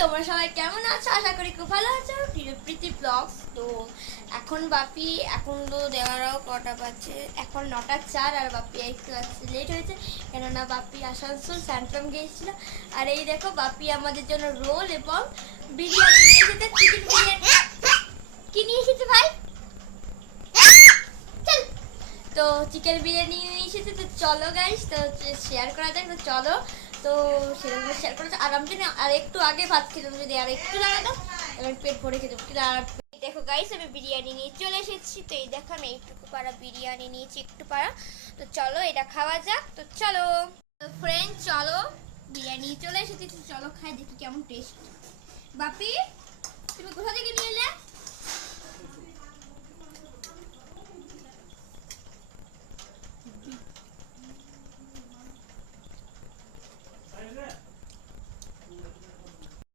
তোমরা সবাই কেমন আছো? আশা করি খুব ভালো আছো। প্রীতি ব্লগস। তো এখন বাপি এখন তো দেওয়ারাও কটা বাজে, এখন 9:04 আর বাপি একটু লেট হয়েছে কেননা বাপি আসানসোল স্যান্ট্রাম গিয়েছিল। আর এই দেখো বাপি আমাদের জন্য রোল এবং বিরিয়ানি নিয়ে এসেছে, চিকেন বিরিয়ানি। কি নিয়ে এসেছে ভাই? তো চিকেন বিরিয়ানি নিয়ে এসেছে। তো চলো গাইস, তো শেয়ার করা যাক। তো চলো, তো সেরকম শেয়ার করা যাক। আর আমি জানি আর একটু আগে ভাত খেতাম, যদি আর একটু লাগাতো এবার পেট ভরে খেতাম। কিন্তু আর দেখো গাইস, আমি বিরিয়ানি নিয়ে চলে এসেছি। তো এই দেখো আমি এইটুকু পাড়া বিরিয়ানি নিয়েছি, একটু পাড়া। তো চলো এটা খাওয়া যাক। তো চলো ফ্রেন্ড, চলো বিরিয়ানি চলে এসেছি। চলো খাই দেখি কেমন টেস্ট। বাপি তুমি কোথা থেকে নিয়ে এলে?